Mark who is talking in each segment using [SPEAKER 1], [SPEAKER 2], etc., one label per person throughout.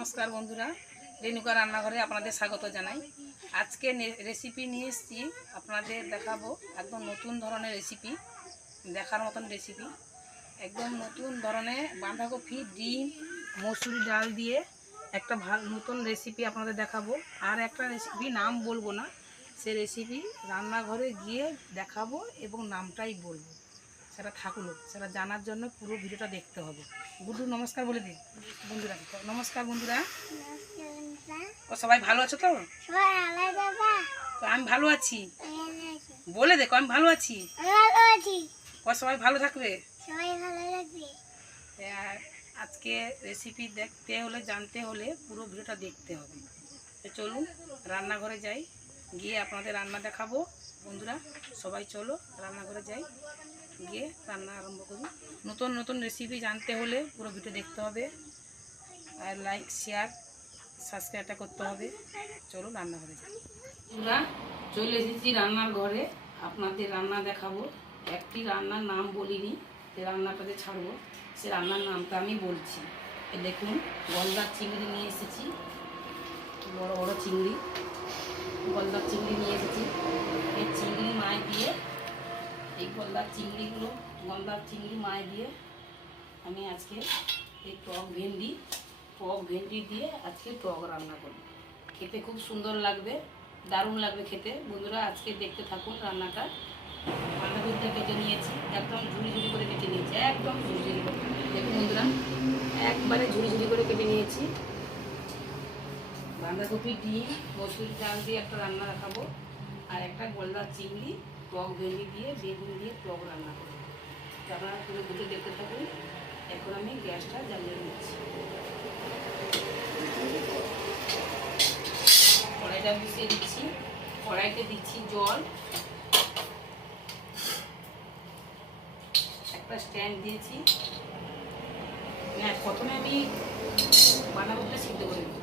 [SPEAKER 1] নমস্কার বন্ধুরা, রেণুকা রান্নাঘরে আপনাদের স্বাগত জানাই। আজকে রেসিপি নিয়ে এসেছি, আপনাদের দেখাবো একদম নতুন ধরনের রেসিপি দেখার মতন রেসিপি একদম নতুন ধরনের বাঁধাকপি, ডিম, মসুরি ডাল দিয়ে একটা ভালো, নতুন রেসিপি আপনাদের দেখাবো। আর একটা রেসিপি নাম বলব না, সে রেসিপি রান্নাঘরে গিয়ে দেখাবো এবং নামটাই বলব। সেটা থাকুলো সেটা জানার জন্য পুরো ভিডিওটা দেখতে হবে। গুড্ডু, নমস্কার বলে দিন, বন্ধুরা। নমস্কার, বন্ধুরা। ও, সবাই ভালো আছো তো? তো আমি ভালো আছি। বলে দেখো, আমি ভালো আছি। ও, সবাই ভালো থাকবে? আর আজকে রেসিপি দেখতে হলে, জানতে হলে পুরো ভিডিওটা দেখতে হবে। চলুন, রান্নাঘরে যাই। গিয়ে আপনাদের রান্না দেখাবো। বন্ধুরা, সবাই চলো রান্নাঘরে যাই। গিয়ে রান্না আরম্ভ করি। নতুন নতুন রেসিপি জানতে হলে পুরো ভিডিও দেখতে হবে। আর লাইক শেয়ার সাবস্ক্রাইবটা করতে হবে। চলো রান্নাঘরে যাই। বন্ধুরা চলে এসেছি রান্নার ঘরে। আপনাদের রান্না দেখাবো। একটি রান্নার নাম বলিনি, যে রান্নাটাতে ছাড়বো। সে রান্নার নামটা আমি বলছি। দেখুন, গলদার চিংড়ি নিয়ে এসেছি। বড় বড় চিংড়ি। গলদার চিংড়ি নিয়ে এসেছি। এই চিংড়ি মায় দিয়ে এই গলদার চিংড়িগুলো, গলদার চিংড়ি মায় দিয়ে আমি আজকে এই টক ভেন্ডি টক ভেন্ডি দিয়ে আজকে টক রান্না করব। খেতে খুব সুন্দর লাগবে, দারুণ লাগবে খেতে। বন্ধুরা, আজকে দেখতে থাকুন রান্নাটা। বাঁধাকপিটা কেটে নিয়েছি, একদম ঝুড়ি ঝুড়ি করে কেটে নিয়েছি, একদম ঝুড়ি ঝুড়ি করে। দেখুন বন্ধুরা, একবারে ঝুড়ি ঝুড়ি করে কেটে নিয়েছি। বাঁধাকপি, ডিম, মসুর ডাল দিয়ে একটা রান্না দেখাবো, আর একটা গোলদার চিংড়ি। টক ভেন্ডি দিয়ে, বেগুন দিয়ে টক রান্না করব। তো আপনারা পুরো দুটো দেখতে থাকুন। এখন আমি গ্যাসটা জ্বালিয়ে নিচ্ছি। কড়াইটা বসিয়ে দিচ্ছি। কড়াইতে দিচ্ছি জল। একটা স্ট্যান্ড দিয়েছি। হ্যাঁ প্রথমে আমি বাঁধাকপিটা সিদ্ধ করে নেব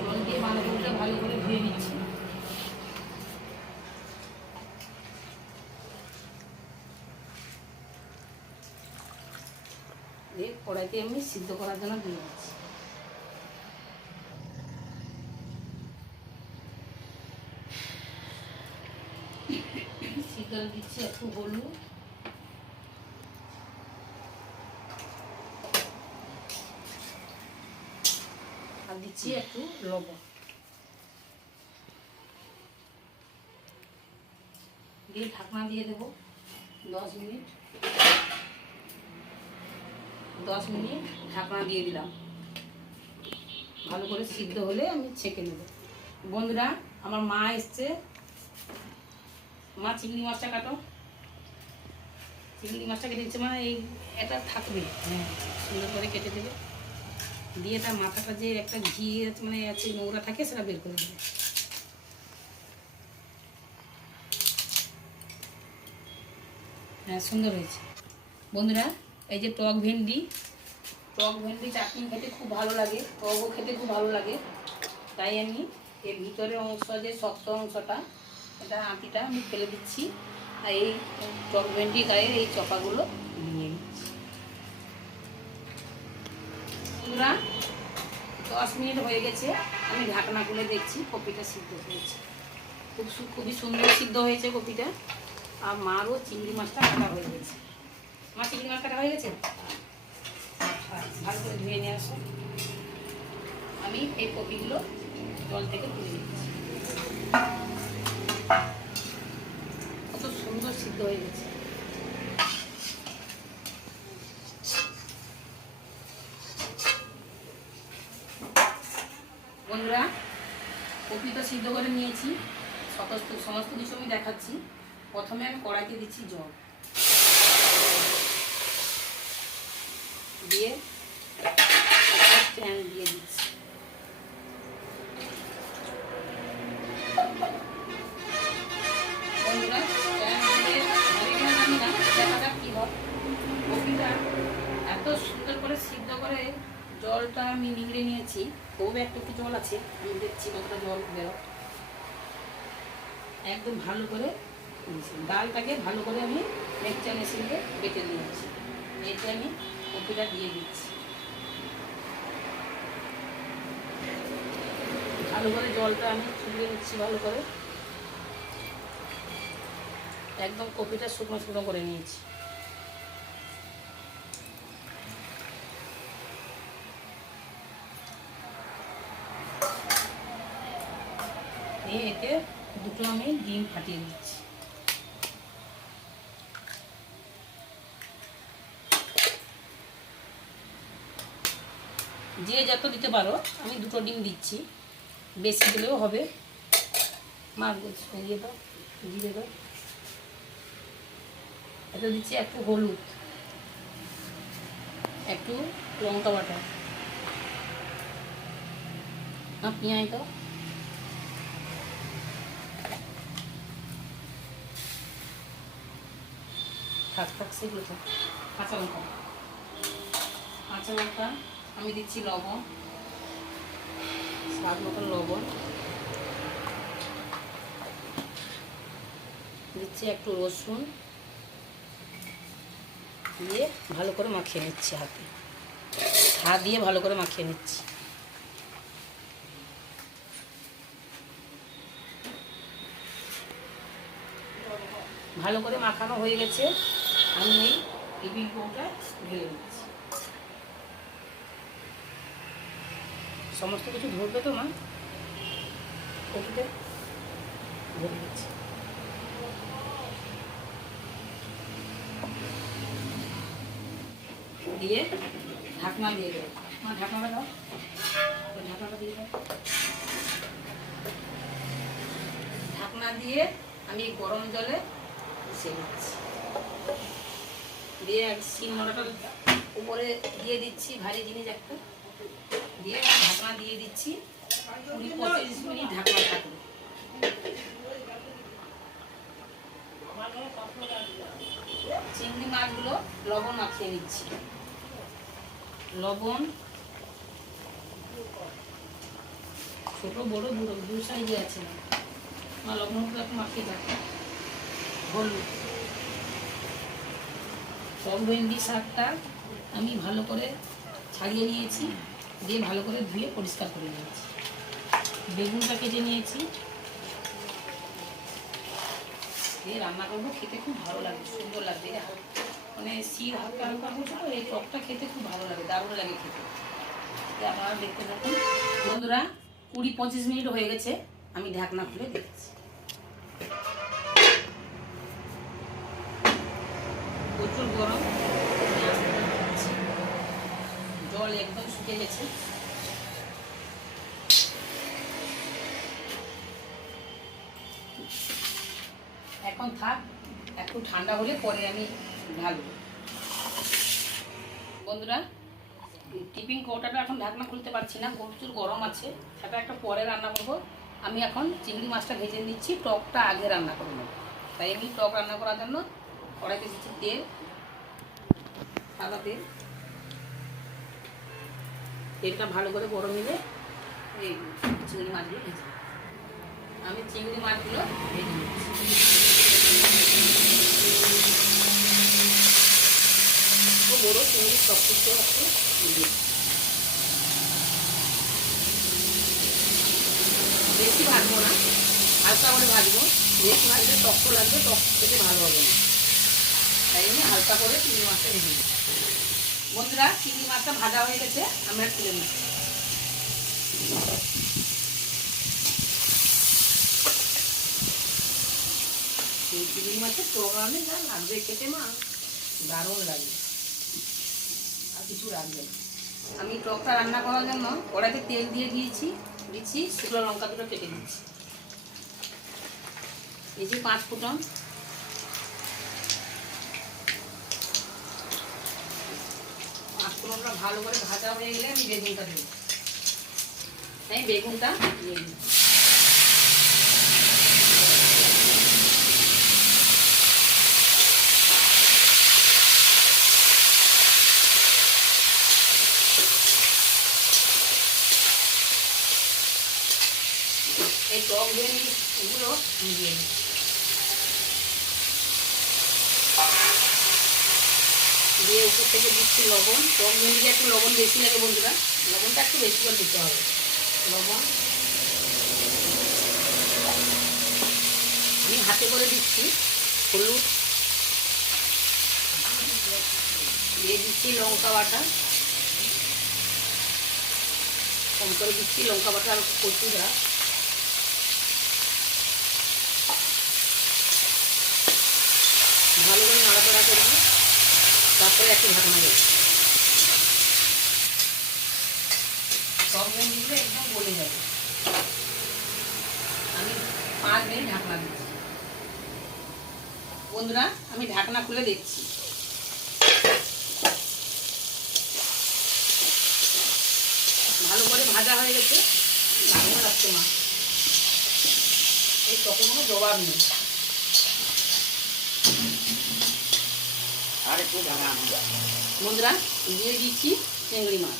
[SPEAKER 1] জল দিয়ে বাঁধাকপিটা ভালো করে ধুয়ে নিচ্ছি দিয়ে কড়াইতে আমি সিদ্ধ করার জন্য দিয়ে দিচ্ছি। শীতল দিচ্ছি একটু হলুদ। আর দিচ্ছি একটু লবণ। দিয়ে ঢাকনা দিয়ে দেবো দশ মিনিট। দশ মিনিট ঢাকনা দিয়ে দিলাম। ভালো করে সিদ্ধ হলে আমি ছেঁকে নেব। বন্ধুরা, আমার মা এসছে। মা চিংড়ি মাছটা কাটো। চিংড়ি মাছটা কেটে দিচ্ছে মানে এই এটা থাকবে। হ্যাঁ সুন্দর করে কেটে দেবে। দিয়ে তার মাথাটা যে একটা ঘি মানে আছে নোংরা থাকে, সেটা বের করে দেবে। হ্যাঁ সুন্দর হয়েছে। বন্ধুরা এই যে টক ভেন্ডি টক ভেন্ডি চাটনি খেতে খুব ভালো লাগে, টকও খেতে খুব ভালো লাগে। তাই আমি এর ভিতরে অংশ যে শক্ত অংশটা, এটা আঁটিটা আমি ফেলে দিচ্ছি, আর এই টক ভেন্ডি গায়ের এই চপাগুলো নিয়ে নিচ্ছি। বন্ধুরা, দশ মিনিট হয়ে গেছে, আমি ঢাকনা খুলে দেখছি, কপিটা সিদ্ধ হয়েছে। খুব খুবই সুন্দর সিদ্ধ হয়েছে কপিটা। আর মারও চিংড়ি মাছটা কাটা হয়ে গেছে। মা চিংড়ি মাছ হয়ে গেছে? ভালো করে ধুয়ে নিয়ে আসো। আমি এই কপিগুলো জল থেকে তুলে নিচ্ছি। কত সুন্দর সিদ্ধ হয়ে গেছে। বন্ধুরা, কপি তো সিদ্ধ করে নিয়েছি। সমস্ত কিছু আমি দেখাচ্ছি। প্রথমে আমি কড়াইতে দিচ্ছি জল। দিয়ে স্ট্যান্ড দিয়ে দিচ্ছি। দিয়ে যাক কী হয়? কপিটা এত সুন্দর করে সিদ্ধ করে জলটা আমি নিংড়ে নিয়েছি। খুব একটু একটু জল আছে, আমি দেখছি কতটা জল বেরো একদম ভালো করে। ডালটাকে ভালো করে আমি মিক্সচার মেশিনকে বেটে নিয়েছি। এতে আমি কপিটা দিয়ে দিচ্ছি। ভালো করে জলটা আমি চুলিয়ে নিচ্ছি ভালো করে। একদম কপিটা শুকনো শুকনো করে নিয়েছি। দিয়ে এতে দুটো আমি ডিম ফাটিয়ে দিচ্ছি। যে যত দিতে পারো, আমি দুটো ডিম দিচ্ছি। বেশি দিলেও হবে। মা ইয়ে দাও, জিরে দাও। এতে দিচ্ছি একটু হলুদ। একটু লঙ্কা বাটা। আর পেঁয়াজ দাও। থাক থাক, সেগুলো থাক। কাঁচা লঙ্কা। কাঁচা লঙ্কা আমি দিচ্ছি লবণ। স্বাদ মতন লবণ। দিচ্ছি একটু রসুন। দিয়ে ভালো করে মাখিয়ে নিচ্ছি হাতে। হাত দিয়ে ভালো করে মাখিয়ে নিচ্ছি। ভালো করে মাখানো হয়ে গেছে। আমি এই টিফিন কৌটা ঢেলে নিচ্ছি। সমস্ত কিছু ধরবে তো, মা? কপিতে ধরে দিচ্ছি। দিয়ে ঢাকনা দিয়ে দেবো। মা, ঢাকনাটা দাও। ঢাকনাটা দিয়ে দাও। ঢাকনা দিয়ে আমি গরম জলে মিশিয়ে দিচ্ছি দিয়ে শিল নোড়াটা উপরে দিয়ে দিচ্ছি, ভারী জিনিস একটা। দিয়ে ঢাকনা দিয়ে দিচ্ছি। কুড়ি পঁচিশ মিনিট ঢাকনা থাকবে চিংড়ি মাছগুলো লবণ মাখিয়ে নিচ্ছি। লবণ, ছোট, বড় দুটো দু সাইজে আছে মা লবণগুলো একটু মাখিয়ে থাকবে হলুদ। টক ভেন্ডি শাকটা আমি ভালো করে ছাড়িয়ে নিয়েছি। দিয়ে ভালো করে ধুয়ে পরিষ্কার করে নিয়েছি। বেগুনটা কেটে নিয়েছি, দিয়ে রান্না করব, খেতে খুব ভালো লাগে, সুন্দর লাগবে মানে শির হালকা হালকা হয়েছিল এই টকটা খেতে খুব ভালো লাগে, দারুণ লাগে খেতে। আপনারা দেখতে থাকুন। বন্ধুরা, কুড়ি পঁচিশ মিনিট হয়ে গেছে, আমি ঢাকনা খুলে দেখছি। প্রচুর গরম আমি আস্তে আস্তে দিচ্ছি। জল একদম এখন থাক, একটু ঠান্ডা হলে পরে আমি ঢালবো। বন্ধুরা, টিফিন কৌটাটা এখন ঢাকনা খুলতে পারছি না, প্রচুর গরম আছে। সেটা একটা পরে রান্না করব। আমি এখন চিংড়ি মাছটা ভেজে নিচ্ছি, টকটা আগে রান্না করে নেব। তাই আমি টক রান্না করার জন্য কড়াইতে দিচ্ছি তেল, সাদা তেল। তেলটা ভালো করে গরম নিলে এই চিংড়ি মাছগুলো ভেজে আমি চিংড়ি মাছগুলো ভেজে নিচ্ছি। বড় চিংড়ি সব কিছু। বেশি ভাজবো না, হালকা করে ভাজবো। বেশি ভাজলে টক লাগবে, টক খেতে ভালো হবে না। তাই জন্য হালকা করে চিংড়ি মাছটা ভেজে দিচ্ছি বন্ধুরা, চিংড়ি মাছটা ভাজা হয়ে গেছে, আমরা তুলে নিচ্ছি। এই চিংড়ি মাছের প্রোগ্রামে যা লাগবে খেতে মা, দারুণ লাগবে আর কিছু লাগবে না। আমি টকটা রান্না করার জন্য কড়াইতে তেল দিয়ে দিয়েছি, দিচ্ছি শুকনো লঙ্কা দুটো কেটে দিচ্ছি এই যে পাঁচ ফুটন পাঁচ ভালো করে ভাজা হয়ে গেলে আমি বেগুনটা দেবো। তাই বেগুনটা দিয়ে এই টক আমি দিয়ে দিচ্ছি। দিয়ে উপর থেকে দিচ্ছি লবণ। টক ভেন্ডিতে একটু লবণ বেশি লাগে বন্ধুরা। লবণটা একটু বেশি করে দিতে হবে। লবণ। আমি হাতে করে দিচ্ছি হলুদ। দিয়ে দিচ্ছি লঙ্কা বাটা। কম করে দিচ্ছি লঙ্কা বাটা আর কচুরা ভালো করে নাড়াচাড়া করব। তারপরে একটু ঢাকনা দেবো সব ভেন্ডিগুলো একদম গলে যাবে। আমি পাঁচ মিনিট ঢাকনা দিচ্ছি। বন্ধুরা, আমি ঢাকনা খুলে দেখছি। ভালো করে ভাজা হয়ে গেছে। দারুণ লাগছে মা এই তখন কোনো জবাব নেই
[SPEAKER 2] আর একটু ঢাকা
[SPEAKER 1] বন্ধুরা, দিয়ে দিচ্ছি চিংড়ি মাছ।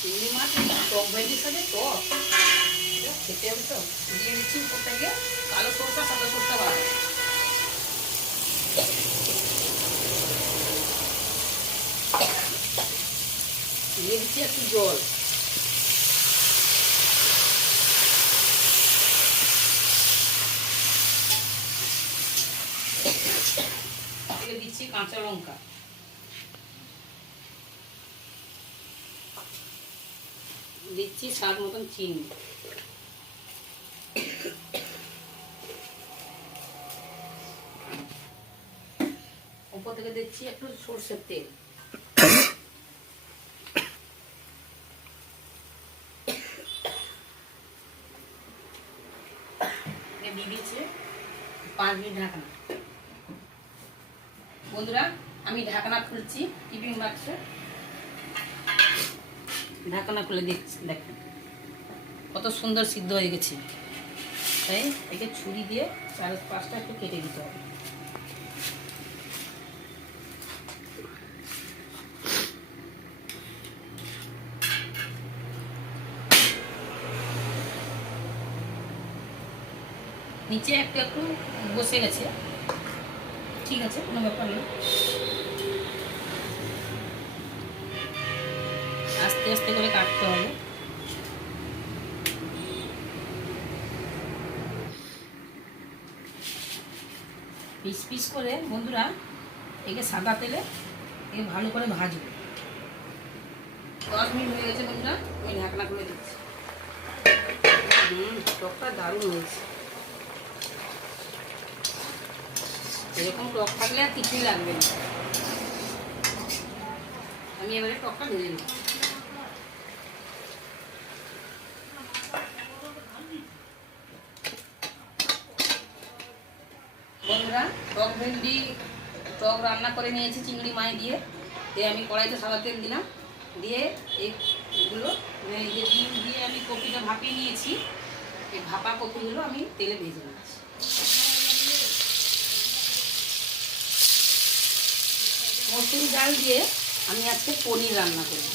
[SPEAKER 1] চিংড়ি মাছ টক ভেজির সাথে টক। খেতে হবে তো। দিয়ে দিচ্ছি উপর থেকে কালো সরষা, সাদা সরষা বাড়া দিয়ে দিচ্ছি একটু জল। দিচ্ছি কাঁচা লঙ্কা। দিচ্ছি স্বাদ মতন চিনি। উপর থেকে দিচ্ছি একটু সর্ষের তেল। ঢাকনা। বন্ধুরা, আমি ঢাকনা খুলছি, টিফিন বাক্সে। ঢাকনা খুলে দিচ্ছি, দেখেন। কত সুন্দর সিদ্ধ হয়ে গেছে। তাই একে ছুরি দিয়ে চার পাঁচটা একটু কেটে দিতে হবে। নিচে একটু একটু বসে গেছে। ঠিক আছে, কোনো ব্যাপার নেই। আস্তে করে কাটতে হবে। পিস পিস করে বন্ধুরা একে সাদা তেলে একে ভালো করে ভাজবো। দশ মিনিট হয়ে গেছে বন্ধুরা, আমি ঢাকনা করে দিচ্ছি। টকটা দারুণ হয়েছে। এরকম টক থাকলে আর কিছুই লাগবে না। আমি এবারে টকটা ঢেলে নিচ্ছি বন্ধুরা টক ভেন্ডি, টক রান্না করে নিয়েছি চিংড়ি মাছ দিয়ে। দিয়ে আমি কড়াইতে সাদা তেল দিলাম। দিয়ে এইগুলো যে ডিম দিয়ে আমি কপিটা ভাপিয়ে নিয়েছি, এই ভাপা কপিগুলো আমি তেলে ভেজে নিচ্ছি। মসুর ডাল দিয়ে আমি আজকে পনির রান্না করব।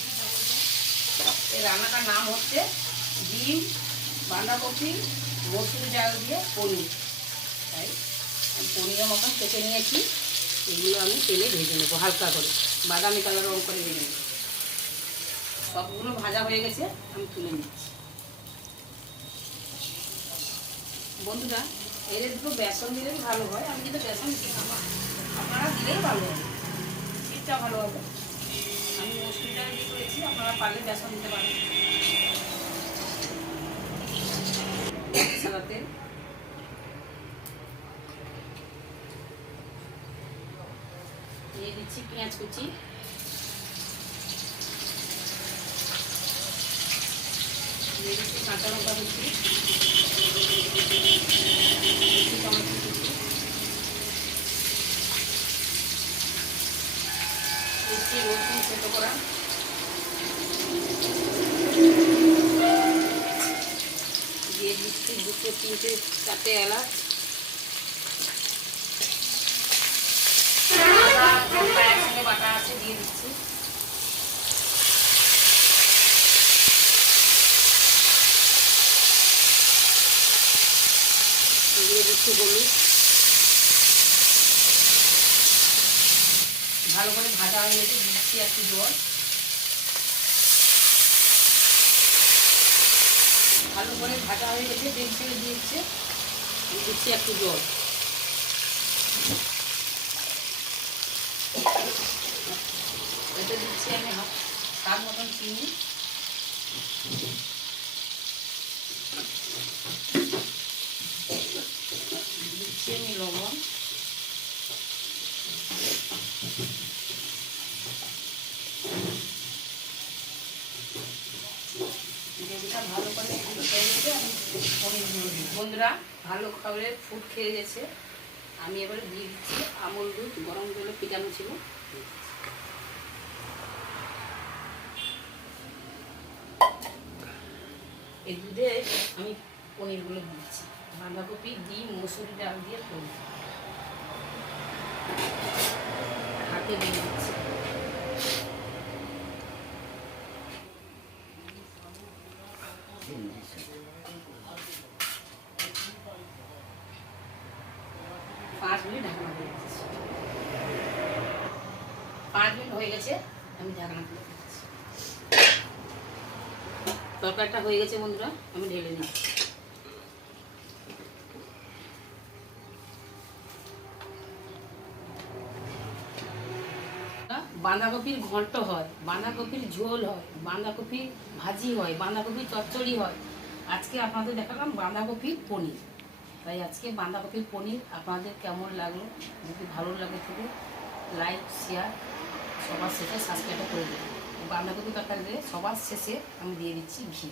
[SPEAKER 1] এই রান্নাটার নাম হচ্ছে ডিম, বাঁধাকপি, মসুর ডাল দিয়ে পনির। তাই? পনিরের মতন কেটে নিয়েছি। এগুলো আমি তেলে ভেজে নেব, হালকা করে। বাদামি কালার রং করে ভেজে নেব। সবগুলো ভাজা হয়ে গেছে, আমি তুলে নিচ্ছি। বন্ধুরা, এর দুটো বেসন দিলেই ভালো হয়। আমি কিন্তু বেসন। আপনারা দিলেই ভালো হবে। শীতটা ভালো হবে। আমি মসুরিটা দিয়ে করেছি, আপনারা পারলে বেসন দিতে পারেন। সাদা তেল দিয়ে দিচ্ছি পেঁয়াজ কুচি। দিয়ে দিচ্ছি কাঁচা লঙ্কা কুচি। টমেটো কুচি। দিচ্ছি রসুন সেদ্ধ করা। দিয়ে দিচ্ছি দুটো তিনটে চারটে এলাচ। বাটা আছে, দিয়ে দিচ্ছি। দিয়ে দিচ্ছি ভালো করে ভাজা হয়ে গেছে দিচ্ছি একটু জল। ভালো করে ভাজা হয়ে গেছে আমি দিচ্ছি একটু জল। এতে দিচ্ছি আমি স্বাদ মতন চিনি। দিচ্ছি আমি লবণ। ভালো করে ফুট খেয়ে আমি বন্ধুরা, ভালো খাবারের ফুড খেয়ে গেছে। আমি এবারে দিয়ে দিচ্ছি আমুল দুধ, গরম জলে পিটানো ছিল। এই দুধে আমি পনিরগুলো দিচ্ছি। বাঁধাকপি, ডিম, মসুরি ডাল দিয়ে পনির। হাতে দিয়ে দিচ্ছি। পাঁচ মিনিট পাঁচ মিনিট হয়ে গেছে, আমি ঢাকনা তরকারিটা হয়ে গেছে বন্ধুরা, আমি ঢেলে নিচ্ছি। বাঁধাকপির ঘন্ট হয়, বাঁধাকপির ঝোল হয় বাঁধাকপির ভাজি হয় বাঁধাকপির চচ্চড়ি হয়। আজকে আপনাদের দেখালাম বাঁধাকপির পনির। তাই আজকে বাঁধাকপির পনির আপনাদের কেমন লাগল, যদি ভালো লাগে থাকে লাইক শেয়ার সবার শেষে সাবস্ক্রাইব করে দেবেন। বাঁধাকপি তরকারিতে সবার শেষে আমি দিয়ে দিচ্ছি ঘি।